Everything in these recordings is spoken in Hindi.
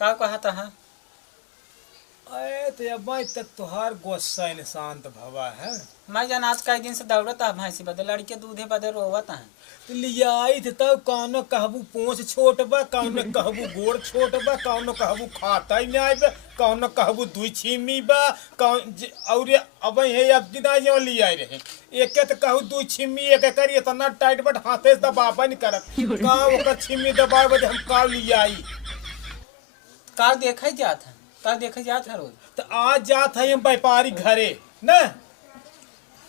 का कहता है? अरे तो अब तक तुहार गुस्सा शांत भवा है। मैं जान आज कई दिन से दौड़ता है भैंसी बदे, लड़के दूधे बदे रोवत है। तो लिया आई थे तब कौनो कहबू पोंछ छोट बा, कौनो कहबू गोड़ छोट बा, कौनो कहबू खाता ही नहीं बा, कौनो कहबू दुई छिमी बा, और अब है अब दिना जो लिया रहे एक तो कहू दुई छिमी एक करी इतना टाइट बट हाथे से दबाबा नहीं करत का ओकर छिमी दबाए बदे हम का लिया आई का देखे जात है, का देखे जात है रोज। तो आज जात है हम व्यापारी घरे न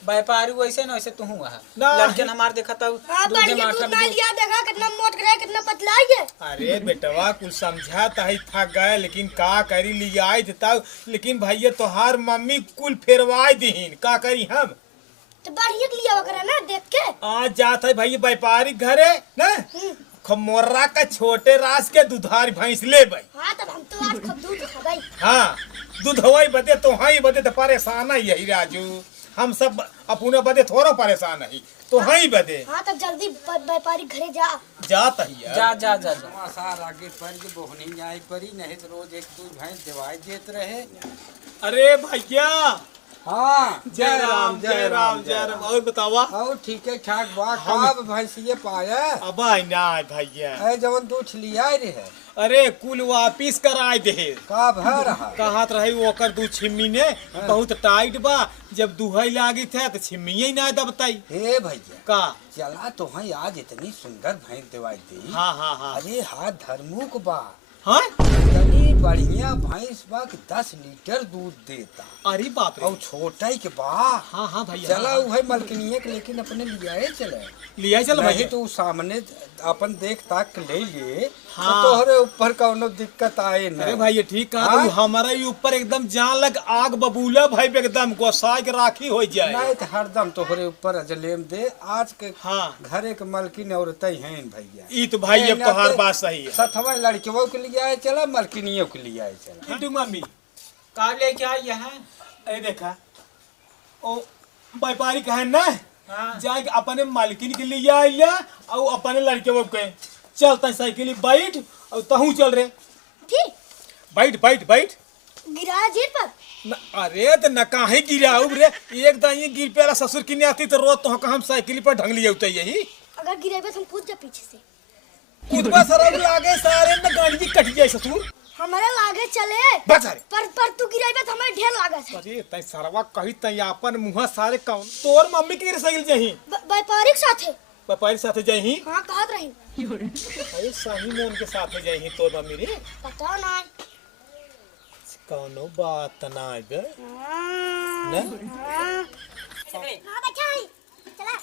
व्यापारी वैसे न वैसे तू वहाँ लड़के हमारे देखा था दूधे माठा में लिया, देखा कितना मोट गया कितना पतला है। अरे बेटवा कुछ समझाता ही थक गए लेकिन का करी लिया आई थे तब, लेकिन भैया तोहार मम्मी कुल फेरवाई दीन का करी हम तो बढ़िया लिया वगैरह ना देख के आज जात है भैया व्यापारी घरे न खमोर्रा का छोटे रास के दुधार भैंस ले भाई। हाँ तब हम तो आज खूब दूध खाबाई। हाँ दूध हवाई बदे तो हाँ ही बदे तो परेशान है यही राजू, हम सब अपने बदे थोड़ा परेशान है तो हाँ ही बदे। हाँ तब जल्दी व्यापारी घरे जा जाता ही जा जा जा समाचार आगे पर के बोहनी जाए परी नहीं तो रोज एक दो भैंस दवाई देते रहे। अरे भैया हाँ जय राम जय राम जय राम। और बतावा और ठीक है ठाक बा कब भैंसिए पाया अब ना भैया है जवन दूध लिया रे है। अरे कुल वापिस कराए दे का भर रहा कहत रही ओकर दू छिम्मी ने बहुत टाइट बा, जब दुहई लागी थे तो छिम्मी ही ना दबताई। हे भैया का चला तो है आज इतनी सुंदर भैंस दवाई दी। हाँ हाँ हाँ अरे हाँ धर्मुक बा हाँ इतनी बढ़िया भैंस बा कि 10 लीटर दूध देता। अरे बाप रे और छोटा ही के बा। हाँ हाँ भैया चला वो है मलकनिया के लेकिन अपने लिया चले लिया चल नहीं भैया तो सामने अपन देख ताक ले लिए हाँ। तो तोहरे ऊपर कौनो दिक्कत आए न। अरे भैया ठीक कहा हाँ? हमारा ही ऊपर एकदम जान लग आग बबूला भाई एकदम गोसाई के राखी हो जाए। नहीं तो हरदम तोहरे ऊपर अजलेम दे आज के हाँ घरे के मलकिन औरतें हैं भैया। ई तो भाई अब तोहार बात सही है। सतवा लड़कियों के लिए आए चला मलकिनियों के लिए आए चला। पिंटू मम्मी का लेके आई है? अरे देखा ओ व्यापारी कहे ना हाँ। जाके अपने मालकिन के लिए आइला और अपने लड़के वो कहे चलता साइकिल बैठ और तहू चल रे ठीक बैठ बैठ बैठ गिराया जीर पर न, अरे तो न काहे गिराऊ रे एक दाई गिर पे ससुर किने आती तो रोज तो हम साइकिल पर ढंग लिए उतर यही अगर गिरेबे तो हम कूद जा पीछे से कूदबा सरब लागे सारे न गाड़ी की कट जाए ससुर हमारे लागे चले बचा रे पर तू गिरेबे तो हमारे ढेर लागत है। अरे तई सरवा कही तई अपन मुंह सारे कौन तोर मम्मी के साइकिल जही व्यापारिक साथ है। व्यापारी साथे जही हाँ कहत रही अरे सही में उनके साथे जही तोर मम्मी रे पता नहीं कौनो बात ना बे हाँ बच्चा चला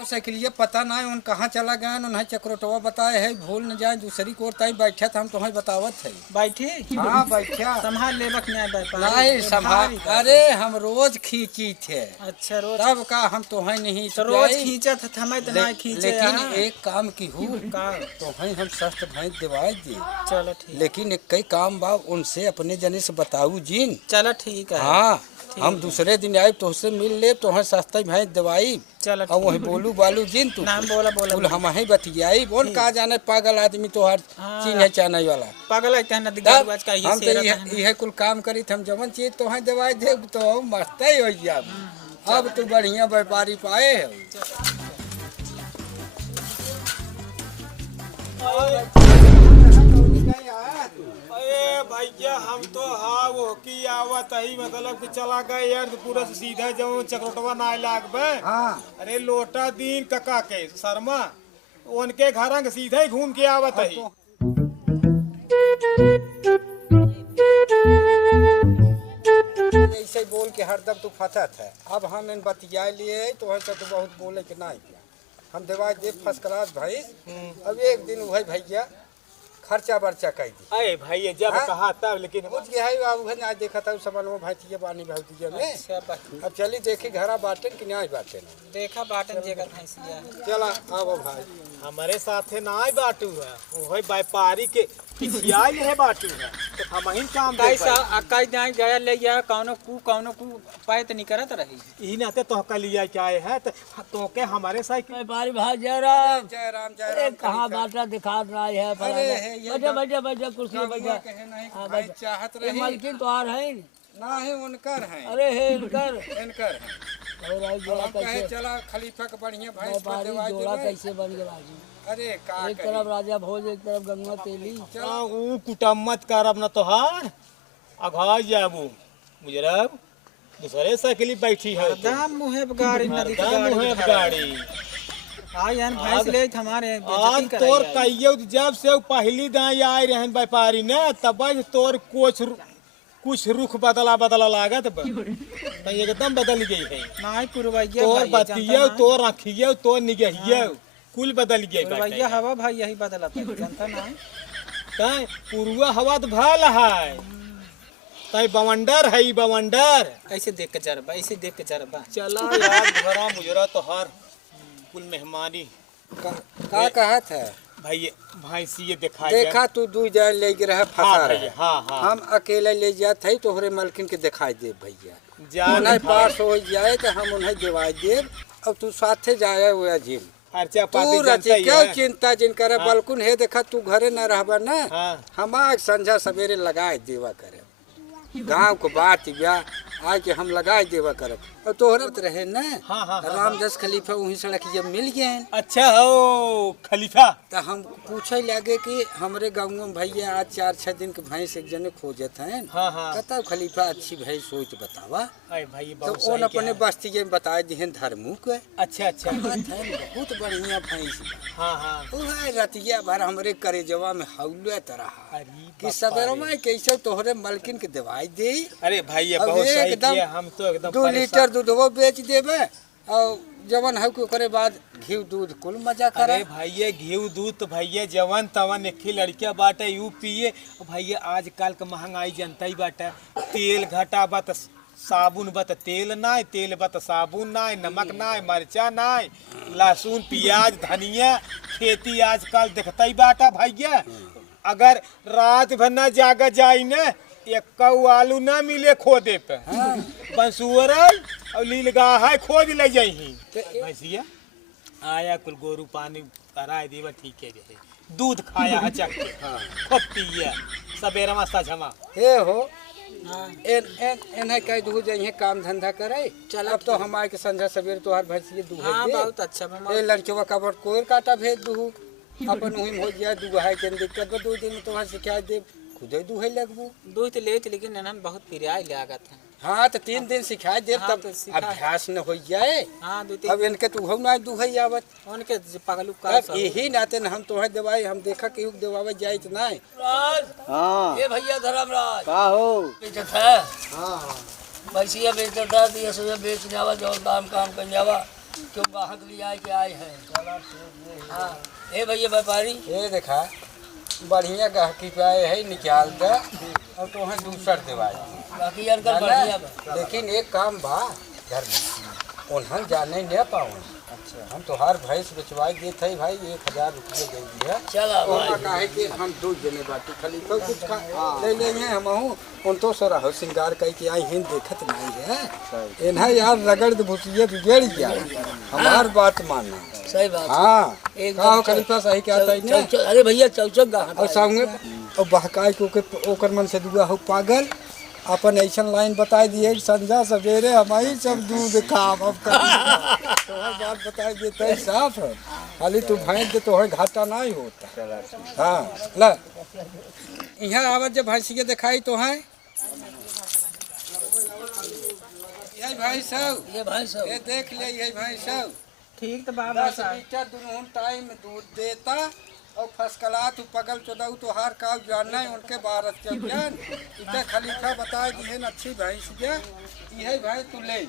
साइकिलिया पता ना उन कहाँ चला गया उन्हें चक्रोटवा बताए है भूल न जाए दूसरी कोर ताई बैठा था हम तुम्हें बतावत है। बैठे हाँ बैठा संभाल लेबक नहीं व्यापारी नहीं संभाल अरे हम रोज खींची थे। अच्छा रोज तब का हम तुम्हें नहीं तो रोज खींचत था मैं तो नहीं खींचे लेकिन यहाँ। एक काम की हूँ का तुम्हें हम सस्त भैंस दिवाई दी चलो ठीक लेकिन एक कई काम बा उनसे अपने जने से बताऊ जीन। चलो ठीक है हाँ हम दूसरे दिन आए तो उससे मिल ले तो सस्ता भैंस दवाई चलो और वही बोलू बालू जिन तू नाम बोला बोला बोल हम ही बतियाई बोल का जाने पागल आदमी तो हर हाँ। चीज है चाहने वाला पागल है ना तब दिगाज का हम तो यह कुल काम करी हम जमन चीज तो है दवाई दे तो हम मस्त ही हो गया। अब तू बढ़िया व्यापारी पाए है। अरे भैया हम तो हाँ वो की आवत ही मतलब कि चला गए यार पूरा सीधा जाऊँ चक्रोटवा ना लागबे। हाँ अरे लोटा दीन कका के शर्मा उनके घर के सीधा ही घूम के आवत ही। ऐसे बोल के हरदम तू फंसत है। अब हम इन बतिया लिए तो वैसे तो बहुत बोले कि नहीं किया हम दवाई दे फर्स्ट क्लास भाई। अब एक दिन वही भैया खर्चा बर्चा कह दी। अरे भैया जब हाँ? कहा तब लेकिन मुझ गया है बाबू आज देखा था समझ में भाई ये पानी भाव दिया में। अब चली देखी घरा बाटे कि नहीं बाटे देखा बाटन जगह भैंसिया चला आओ भाई हमारे साथे ना ही बाटू है वही व्यापारी के पिछियाई है बाटू है तो हम ही काम दे कैसा अकाई दाई गया ले या कौनो कू पायत नहीं करत रही ई नाते तो का लिया क्या है तो के हमारे साइकिल व्यापारी भाई जय राम जय राम जय अरे राम कहाँ बाटा दिखा रहा है अरे है बैठा बैठा बैठा कुर्सी पे बैठा। कहे नहीं हाँ, भाई बैठा। चाहत ये रही मालकिन तो आ रहे हैं। ना है उनकर है अरे हे इनकर इनकर है। और आई जोड़ा हम कहे कैसे चला खलीफा के बढ़िया भैंस पर व्यापारी दवाई जोड़ा देवे। कैसे बन गया जी। अरे का एक करी तरफ राजा भोज एक तरफ गंगा तेली। हाँ, ऊ कुटम्मत करब न तोहार अघा जाबू मुजरब दूसरे साइकिल बैठी है तो। दाम मुहे गाड़ी नदी के हरदम मुहे गाड़ी गाड़ी आ यान भैंस ले हमारे आज बेइज्जती तोर कराई कहियो जब से ऊ पहली दाई आए रहन व्यापारी ने तब से तोर कुछ रुख बदला लागत बा तो एकदम बदल गई है नाई पुरवैया तोर भाई बतियो तोर आँखियो तोर निगहियो कुल बदल गई पुरवैया हवा भाई यही बदलत है जनता ना तय पूर्वा हवा तो भल है तय बवंडर है बवंडर ऐसे देख के जरबा ऐसे देख के जरबा चला यार घरा मुजरा तोहार कुल मेहमानी का कहत है भाई भैंसी देखा देखा तू दू जाए ले गे रहा फंसा हाँ रहे भैया हाँ हाँ हम अकेले ले जात है तोहरे मालकिन के दिखाई दे भैया जा उन्हें पास हो जाए तो हम उन्हें दिवाई दे अब तू साथे जाए हुआ जिम खर्चा तू पाती रची जानता ही क्या है। चिंता जिन करे बलकुन है देखा तू घरे न रहबा ना हाँ हम आज संझा सवेरे लगाए देवा करे गांव को बात ब्याह आज के हम लगाए देवा करब और तोहरे तो रहे ना हाँ, हाँ, हाँ, रामदास खलीफा वहीं सड़क जब मिल गए अच्छा हो खलीफा तो हम पूछे लगे कि हमरे गाँव में भैया आज 4-6 दिन के भैंस एक जने खोजत हैं हाँ हाँ कहता खलीफा अच्छी भैंस हो तो बतावा अरे भाई तो बहुत उन सही अपने क्या बस्ती में बताए दिए धर्मू के अच्छा अच्छा बात है बहुत बढ़िया भैंस बा। हाँ हाँ ओहे रतिया भर हमरे करेजवा में हौले तरह अरे कि बापा सवेरों रे। में कैसे तोहरे मालकिन के दवाई दे अरे भाई ये अब बहुत सही एकदम किया हम तो एकदम 2 लीटर दूधवो बेच देबे और जवन है के ओकरे बाद घी दूध कुल मजा करे अरे भैया घी दूध तो भैया जवन तवन एक ही लड़किया बाटे यू पिए भैया आजकल के महंगाई जनता ही बाटे तेल घटा बत साबुन बत तेल नाय तेल बत साबुन नाय नमक नाय मरचा नाय लहसुन प्याज धनिया खेती आजकल देखता ही बाटा भैया अगर रात भर न जागा जाई न एक आलू न मिले खोदे पे बंसुअरल और लीलगाह खोद ले जाही भैंसिया आया कुल गोरू पानी कराए देवा ठीक है रहे दूध खाया हचक के खूब पिया सवेरा में सजमा हे हो एन कह दू जाइए काम धंधा करे चल अब तो हम आए के संझा सवेरे तोहार भैंसिए दूध हाँ बहुत अच्छा बा ए लड़केवा का बड़ कोयर काटा भेज दू अपन वही हो जाए दू है के दिक्कत बा 2 दिन में तोहार शिकायत दे खुदे दूहे लगबू दूध लेत लेकिन एनन बहुत पिराय लागत है हाँ तो 3 दिन सिखाए दे हाँ, तब तो सिखा। अभ्यास न हो जाए हाँ दू अब इनके तू हम ना दूहे आवत उनके पगलू कर अब यही नाते न हम तोहे दवाई हम देखा कि दवावे जाए तो नहीं राज ये भैया धर्मराज का हो बेचत है हाँ भैंसिया बेचत है दिया सुबह बेच जावा जो दाम काम कर जावा क्यों ग्राहक लिए आए के आए हैं हाँ ए भैया व्यापारी ये देखा बढ़िया गहकी पे आए है निकाल दे और तोहे दूसर दवाई बाकी यार कर बढ़िया बा। लेकिन एक काम बा घर में उन्हन जाने न पाओ अच्छा हम तो हर भैंस बेचवाई देते है भाई 1000 रुपये दे दिया चला ओमा भाई काहे कि हम 2 जने बाटी खाली तो कुछ खा ले लेंगे हम हूं उन तो सोरा हो सिंगार कह के आई हिंद देखत नहीं है इन्हें यार रगड़ दे भुसिए बिगड़ गया हमार बात मानना सही बात हाँ एकदम का हो खलीफा सही कहता है ना अरे भैया चौचक गा और संगे और बहकाई को ओकर मन से दुआ हो पागल अपन ऐसा लाइन बता दिए संझा सवेरे हमारी सब दूध खाब अब तोहर बात बता देते है साफ है खाली तू भैंस दे तोहर घाटा नहीं होता हाँ ला यहाँ आवत जब भैंसिया दिखाई तो है यही भैंस ये भैंस हो। ये देख ले यही भैंस ठीक तो बाबा 10 साहब लीटर दोनों टाइम दूध देता और फसकला तू पगल चौदह तो हार का जानना है उनके भारत के ज्ञान इतना खलीफा बता दिए अच्छी भैंस दिया यही भैंस तू ले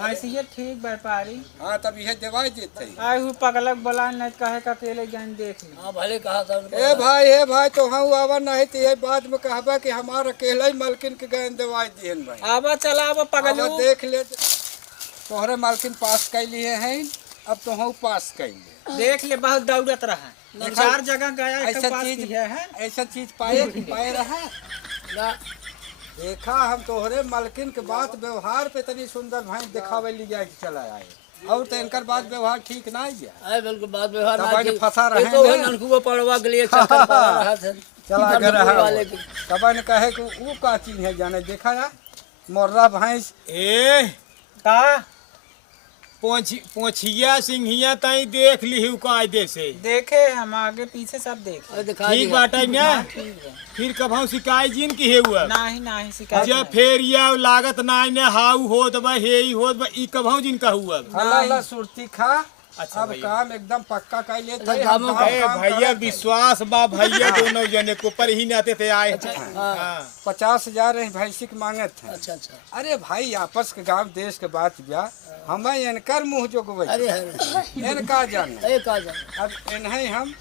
भैंसिया ठीक व्यापारी हाँ तब यह दवाई देते आए हुए पगलक बोला नहीं कहे का अकेले जान देख ली हाँ भले कहा था उनको ए भाई तो हम आवा नहीं तो ये बाद में कहबा कि हमारा अकेला ही मालकिन के गए दवाई दिए भाई आवा चला आवा पगलू अब देख ले तोहरे मालकिन पास कर लिए हैं अब तो हम पास कर लिए देख ले बहुत दौड़त रहा 4 जगह गया एक ऐसा पास चीज किया है ऐसा चीज पाए रहा ना देखा हम तोहरे मालकिन के बात व्यवहार पे तनी सुंदर भाई दिखावे ले जाए चला आए और तो इनकर बात व्यवहार ठीक ना है अरे बिल्कुल बात व्यवहार तब ना आगे ठीक। फंसा रहे ये तो हैं वही ना। ननकू को पड़वा के लिए चक्कर पड़ा रहा था। चला अगर रहा वाले की। तब ने कहे कि वो का चीज है जाने देखा यार मोर्रा भैंस ए का पोछिया सिंहिया ताई देख ली कायदे से देखे हम आगे पीछे सब देखे। अरे दिखा ठीक दिया। बाटे ना ठीक है। फिर कभौ शिकायत जिन की है हुआ नाही नाही शिकायत जब नहीं। फेर या लागत ना ने हाउ होत बा हे ही होत बा ई कभौ जिन का हुआ अल्लाह सुरती खा अच्छा अब भैया। काम एकदम पक्का कर लिए थे अच्छा, हम काम- काम ए काम भैया करत थे। विश्वास बा भैया दोनों जने को पर ही नाते थे आए हाँ। 50,000 भैंसी के मांगत थे। अच्छा अच्छा। अरे भाई आपस के गांव देश के बात ब्या हमें इनकर मुंह जो गवई अरे अरे इनका जान अरे का जान अब इन्हें हम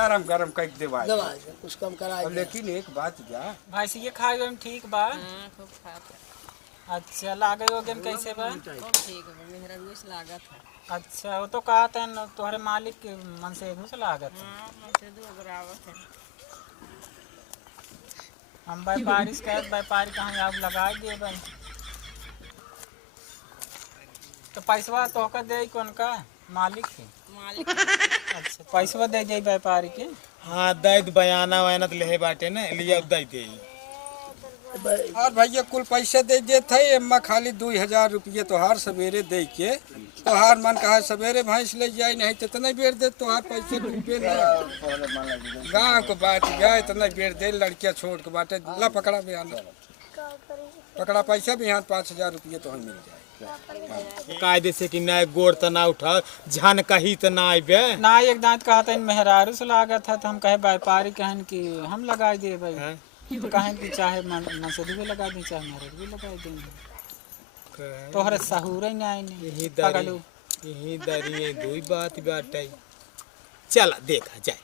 नरम गरम कर देवा दवा कुछ कम करा अब लेकिन एक बात ब्या भाई से ये खाए में ठीक बा। अच्छा लागे हो गेम कैसे बा? अच्छा वो तो कहा था न, तुम्हारे मालिक के मन से घुस लागत है। हम व्यापारी कह व्यापारी कहाँ आप लगा दिए भाई तो पैसवा तो का दे कौन का मालिक के अच्छा पैसवा दे जाए व्यापारी के। हाँ दैत बयाना वयाना तो लेहे बाटे ना लिया दै दे और भैया कुल पैसे दे देते एम्मा खाली 2,000 रुपये तोहार सवेरे दे के तोहार मन कहा सवेरे भैंस ले जाए नहीं तो इतना बेर दे तोहार पैसे रुपये नहीं गाँव को बात गया इतना बेर दे लड़कियाँ छोड़ के बाटे ला पकड़ा बयान पकड़ा पैसा भी यहाँ 5,000 रुपये तो मिल जाए कायदे से कि ना गोड़ त ना उठा झन कही त ना आइबे ना एक दांत कहा था इन मेहरारू से लागत है तो हम कहे व्यापारी कहन कि हम लगा दिए भाई हैं? तो कहें कि चाहे मसद भी लगा दें चाहे मरद भी लगा देंगे तोहरे सहूर ही नहीं यही पगलू। दरी यही दरी दुई बात बाटे चला देखा जाए।